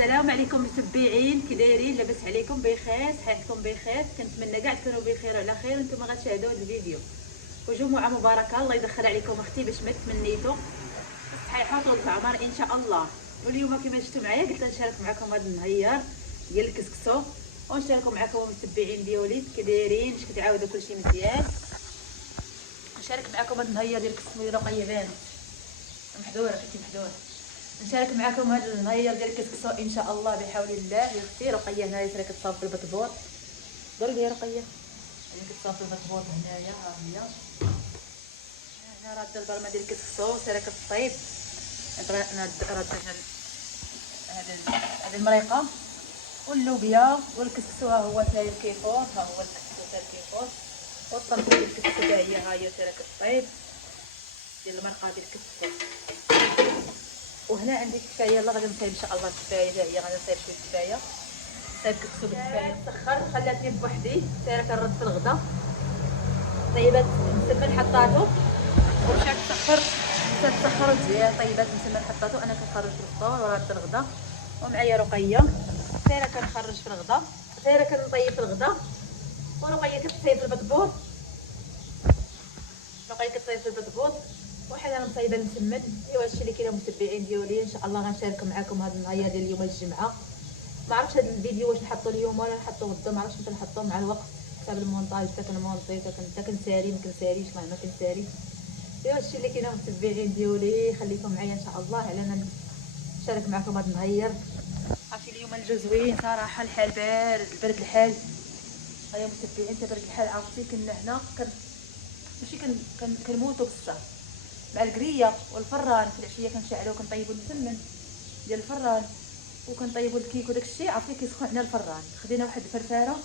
السلام عليكم متبعين، كي دايرين؟ لاباس عليكم؟ بخير؟ صحتكم بخير؟ كنتمنى كاع تكونوا بخير وعلى خير وانتم غتشاهدوا هذا الفيديو. وجمعه مباركه، الله يدخل عليكم اختي باش ما تمنيتوا صحيحه طول العمر ان شاء الله. واليوم كما شفتوا معايا قلت نشارك معكم هذا النهيار ديال الكسكسو، ونشاركوا معكم المتبعين ديالي كي دايرين، اش كتعاودوا كلشي مزيان. نشارك معكم هذا النهيار ديال الكسكسو ديال رقيه بانت محذوره حتى محذوره. نشارك معكم هذا النهير ديال الكسكسو ان شاء الله بحول الله. يا اختي رقيه هنايا ترى كتصاوب بالبطبوط، دير لي رقيه اللي كتصاوب بالبطبوط هنايا. ها هي هنا راه البرمه ديال الكسكسو سيرا كطيب. هذه المريقه واللوبيا والكسكسو ها هو ساير كيفوت. ها هو الكسكسو ساير كيفوت، والطنجره ديال الكسكسو ها هي سيرا كطيب ديال المرقه ديال الكسكسو. وهنا عندي الكفايه، يلا غادي نصايب ان شاء الله الكفايه هي غادي نصايب شويه الكفايه، نصايب كسكسو بالكفايه. سخر خلاتني بوحدي سير كنرد في الغدا، طيبات مسمن حطاتو ومشات تسخر مزيان. طيبات مسمن حطاتو انا كنخرج في الفطور ورد الغدا، ومعايا رقيه سير كنخرج في الغدا، سير كنطيب في الغدا، ورقيه كتصايب في البطبوط، رقيه كتصايب في البطبوط وحنا مصايبه المسمن. ايوا هادشي اللي كاين المتبعين ديالي، ان شاء الله غنشارك معكم هذا النهار ديال اليوم الجمعه. ما عرفتش هذا الفيديو واش نحطو اليوم ولا نحطو غدا، ما عرفتش متى نحطو مع الوقت حسب المونتاج، حتى كنمونطي حتى كنسالي ما كنساليش ما كنسالي. ايوا هادشي اللي كاين المتبعين ديالي، خليكم معايا ان شاء الله على ان نشارك معكم هذا النهار. عرفتي اليوم الجو زوين صراحه، الحال بارد، برد الحال. هيا متبعين تبارك الحال. عرفتي كنا هنا ماشي كنموتوا بالصهد مع القريه والفران. في العشيه كنشعلوا كنطيبوا المسمن ديال الفران وكنطيبوا الكيك وداك الشيء. عرفتي كيسخن عندنا الفران، خدينا واحد الفرفاره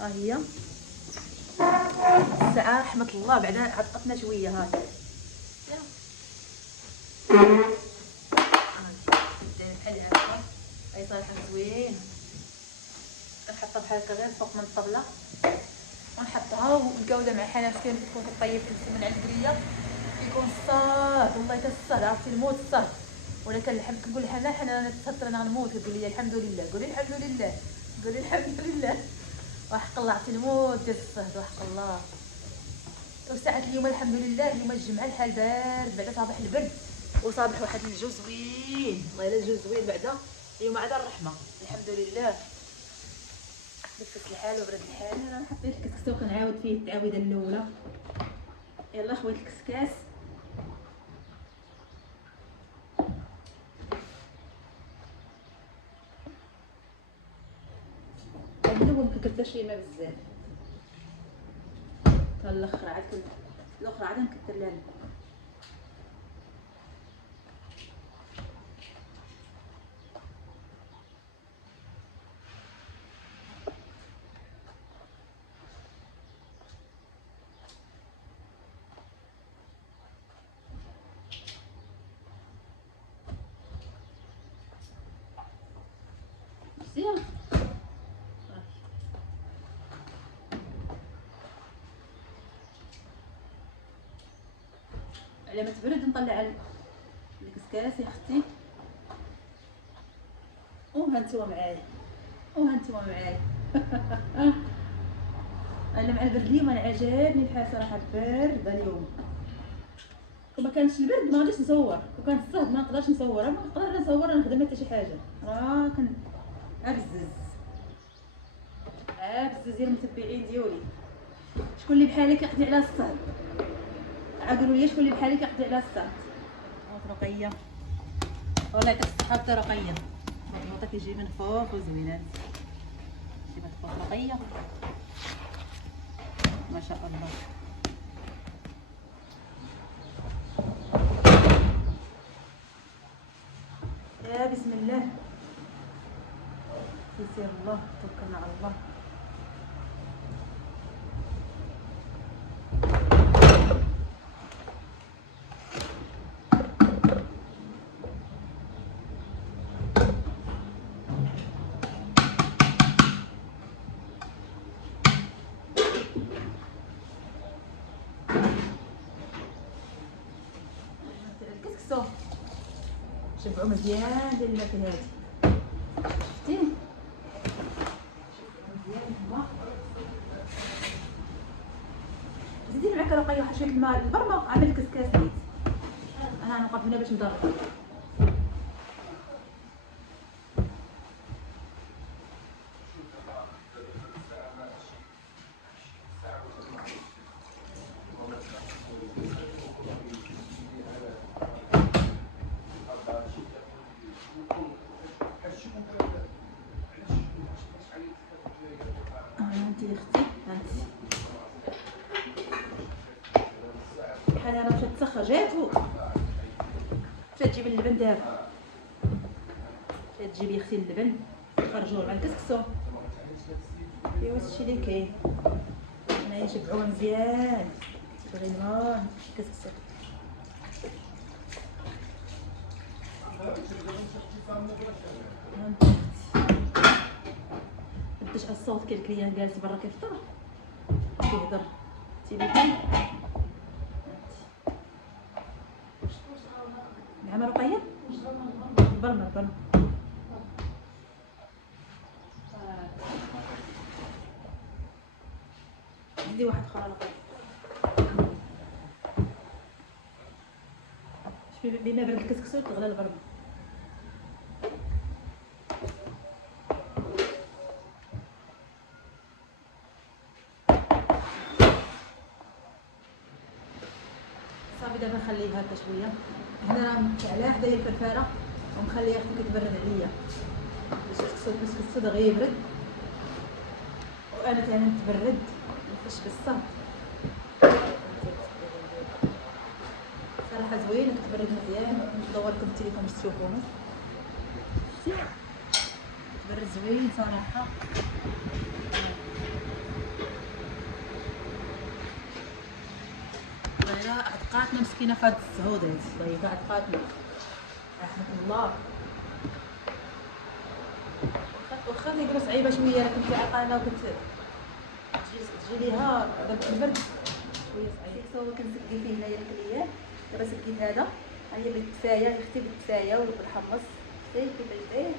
ها هي الساعه رحمه الله بعدا عتقتنا شويه. ها بحال هكا اي صراحه زوين. كنحطها بحال هكا غير فوق من الطبله ونحطها ونكاودها مع حنان. كاين تكون طيب المسمن على القريه يكون الصهد، والله حتى الصهد. عرفتي الموت الصهد، ولا كنلحم كنقول لها حنا تصدر انا غنموت، كتقول لي الحمد لله. قولي الحمد لله، قولي الحمد لله. وحق الله عرفتي الموت ديال الصهد وحق الله. وساعه اليوم الحمد لله اليوم الجمعه الحال بارد بعدا، صابح البرد وصابح واحد الجو زوين. والله الا الجو زوين بعدا اليوم عاد الرحمه الحمد لله. نفس الحال وبرد الحال. انا حطيت الكسكسو كنعاود فيه التعاويده الاولى. يلا خويا الكسكاس الاول مكثرت شي ما بزاف، حتى الاخر عاد الاخر عاد نكثر لها. مزيان على ما تبرد نطلع الكسكاس يا اختي. وهانتوما معايا وهانتوما معايا. انا مع البرد اليوم انا عجبني الحال صراحه، البرد اليوم. وما كانش البرد ما غاديش نصور، وكان الصهد ما نقدرش نصور، ما نقدر نصور نخدم حتى شي حاجه. راه كن عبزز ديال المتبعين ديالي. شكون اللي بحالي كيقضي على الصهد؟ عاد قولوا لي شكون اللي بحالي كيقضي على الصهد. رقيه والله يعطيك الصحه رقيه، البطاطا كيجي من فوق وزوينات. شي ما تفوت رقيه ما شاء الله. يا بسم الله يسير الله، توكلنا على الله. الكسكسو شبعوا مزيان ديال الماكله هادي، رقيه واحد شويه الماء البرمه عملت كسكاس نيت. انا نوقف هنا باش نضرب. هانتي اختي هانتي بحال انا مشات تسخر جات مشات تجيب اللبن دابا. مشات تجيبي اختي اللبن نخرجوه مع الكسكسو. ايوا هادشي اللي كاين. انايا نشبعوه مزيان باغي الماء الكسكسو. بديش على الصوت كاين الكليان جالس برا كيفطر كيهضر التليفون. نعم رقيه برمه زيدي واحد اخر رقيه. بما برد الكسكسو تغلى البرمه. صافي دابا نخليها هكا شويه. هنا راه مشعله حدايا الفرفاره ومخليها حتى كتبرد عليا باش الكسكسو دغيا يبرد وانا ثاني نتبرد نفش بالصهد. صراحه زوينه كتبرد مزيان. ندور لكم التليفون باش تشوفوه. كتبرد زوين صراحه. ضايعه عتقاتنا مسكينه في هاد الزهود هادي. ضايعه عتقاتنا رحمه الله. واخا يقولوا صعيبه شويه. انا كنت عقانه وكنت تجي ليها دابا البرد شويه صعيب. سوا كنسقي فيه هنايا الكليان. دابا سقيت هذا ها هي بالتفايه يختي بالتفايه والحمص. شتي كيف داير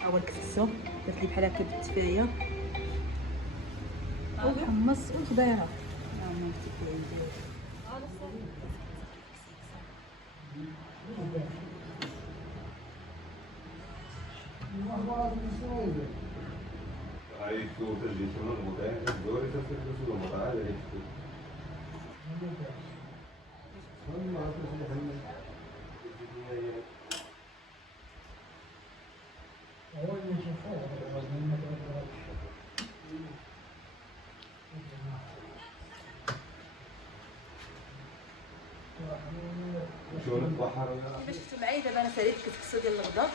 ها هو الكسكسو. درت لي بحال هكا بالتفايه والحمص والخضيره. كيفاش شفتوا معايا دابا انا ساليت الكسكسو ديال الغدا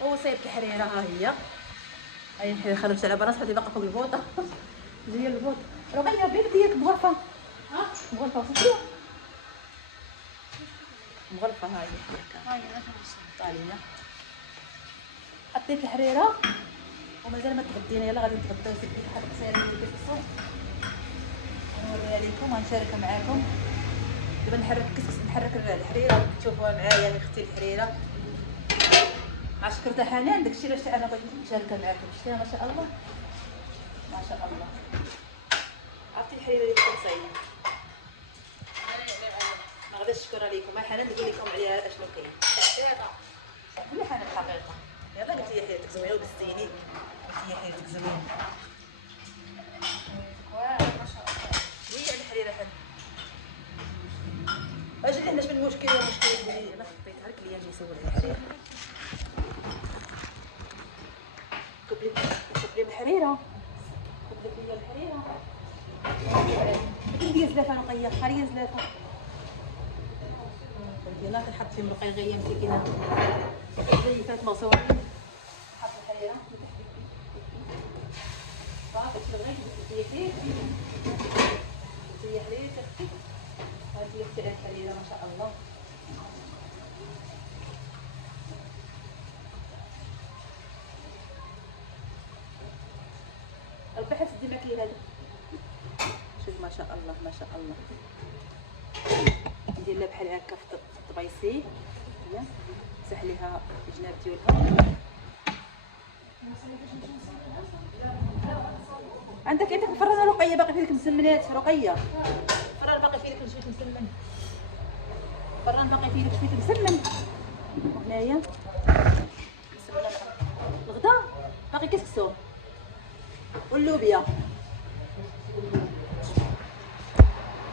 وصايبت الحريره. ها هي الحريره خرجت على براسها اللي باقا فوق البوطه. زي البوط رقيه بيت ديالك مغرفه. مغرفه صافي مغرفه. ها هي طاليه. حطيت الحريره ومازال ما تغدينا. يلا غادي نتغداو. سديت واحد القصيره ديال الكسكسو نوريها لكم غنشاركها معاكم. دابا نحرك الكسكس نحرك الحريره تشوفوها معايا. يعني اختي الحريره مع شكرتها حنان داكشي علاش انا بغيت نشاركها معاكم. شتيها ما شاء الله ما شاء الله. عرفتي الحريره اللي كتصايب ما غاديش نشكرها لكم. حنان نقول لكم عليها اشنو كاين. بلا حنان الحقيقه. يلا قلت لي حياتك زوينه ودزتيني. قلت لي حياتك زوينه ما شاء الله. هي الحريره حنان اجي لهنا. شنو المشكل؟ المشكل اللي انا حطيتها لك اللي يجي يسول على الحريره. كوبلي بالحريره. كوبلي بالحريره. هي زلافه نقيه. هي زلافه. يلا كنحط فيهم رقيه غير مسكينه زي فات مغسولين. نحط الحريره صافي تبغي تزيدي هي حريره اختي. هذه اختي الحريره ما شاء الله. ربي حتسدي معك هذا. شوف ما شاء الله ما شاء الله. ندير لها بحال هكا في الطبيسي. هي نمسح ليها الجناب ديالها. عندك الفران رقيه باقي فيه لك مسمنات رقيه. الفران باقي فيه لك شويه مسمن. الفران باقي فيه لك شويه مسمن. هنايا الغدا باقي كسكسو واللوبيا.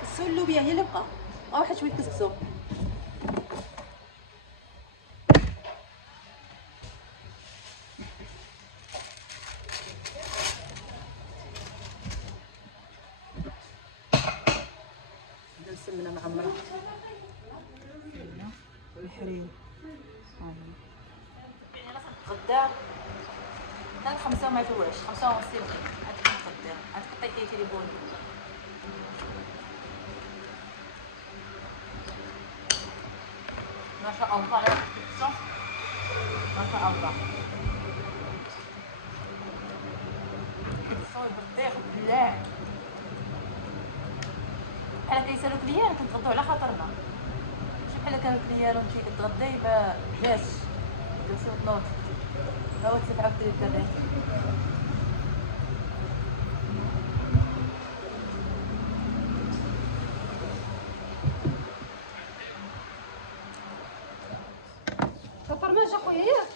كسكسو واللوبيا هي اللي بقى. واحد شويه كسكسو. السمنه معمره والحرير غدا نهار 5 ما يفوتش 5 ونص يمكن عاد تكون غدا عاد تقطعي فيه تليفون. ما شاء الله على الصف ما شاء الله الصوت بطيخ بالله بحال كيسالو كليان كنتغداو على خاطرنا ماشي بحال كانوا كليان وانتي كتغداي باش كتسوق نوض ها هو تفعل في الكلام. كفرماج اخويا ياك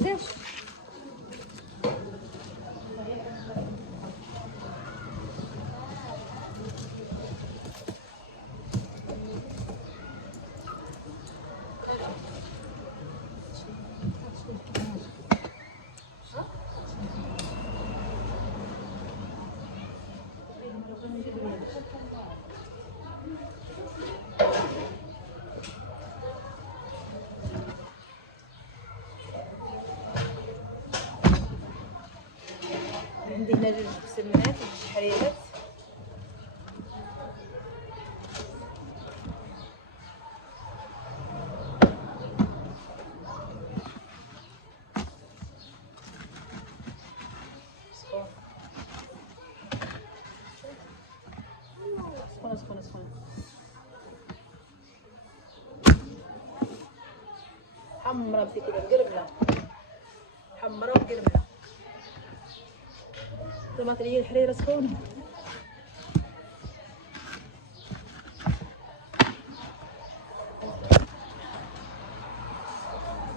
ليش عندي هنا جوج مسمنات وجوج حريرات. سخونة سخونة سخونة حمرا بسي كده مقرملة حمرا ومقرملة. طماط لي الحريرة سخونة.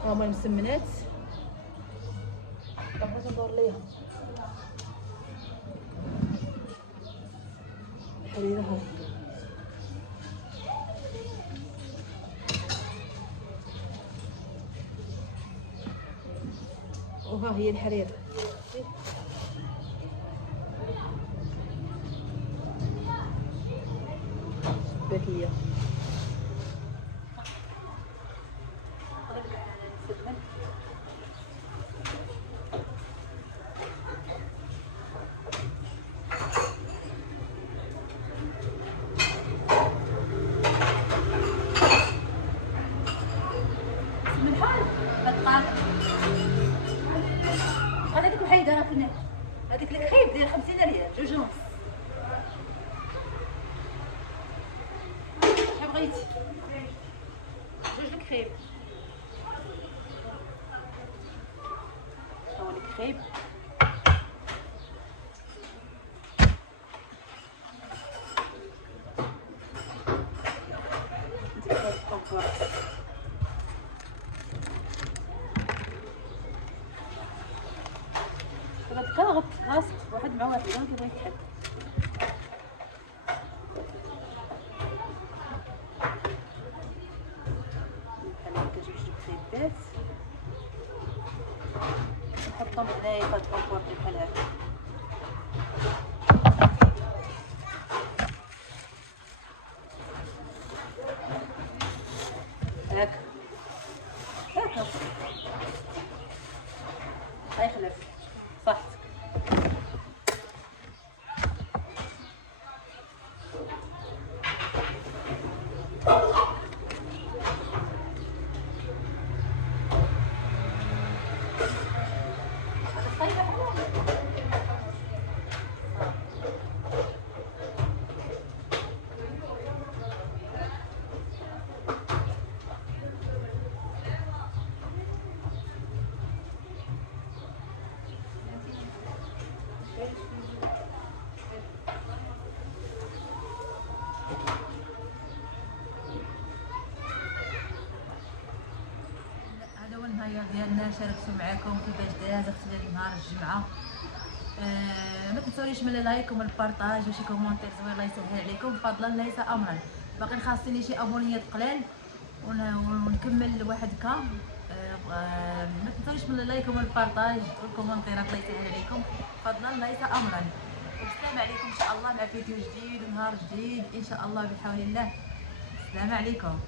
هما المسمنات بغيت ندور ليها الحريرة هاي وها هي الحريرة باهية. من حال القاعدة هذيك الوحيدة راه فينا هذيك الكريب ديال 50 ريال جوج ونص. شحال بغيتي؟ جوج الكريب هو الكريب كنغط راسك واحد مع واحد ما كيبغي يتحد. بحال هكا جوج الكريبات نحطهم هنايا في هاد الكونفورت بحال هكا. هاك شاركتو معاكم كيفاش داز اختي نهار الجمعه. ما تنسونيش من اللايك ومن البارطاج وشي كومونتير زوين، الله يسهل عليكم فضلا ليس امرا. باقي خاصني شي ابونيات قلال ونكمل واحد كا. ما تنسونيش من اللايك ومن البارطاج والكومونتيرات، الله يسهل عليكم فضلا ليس امرا. السلام عليكم ان شاء الله مع فيديو جديد ونهار جديد ان شاء الله بحول الله. السلام عليكم.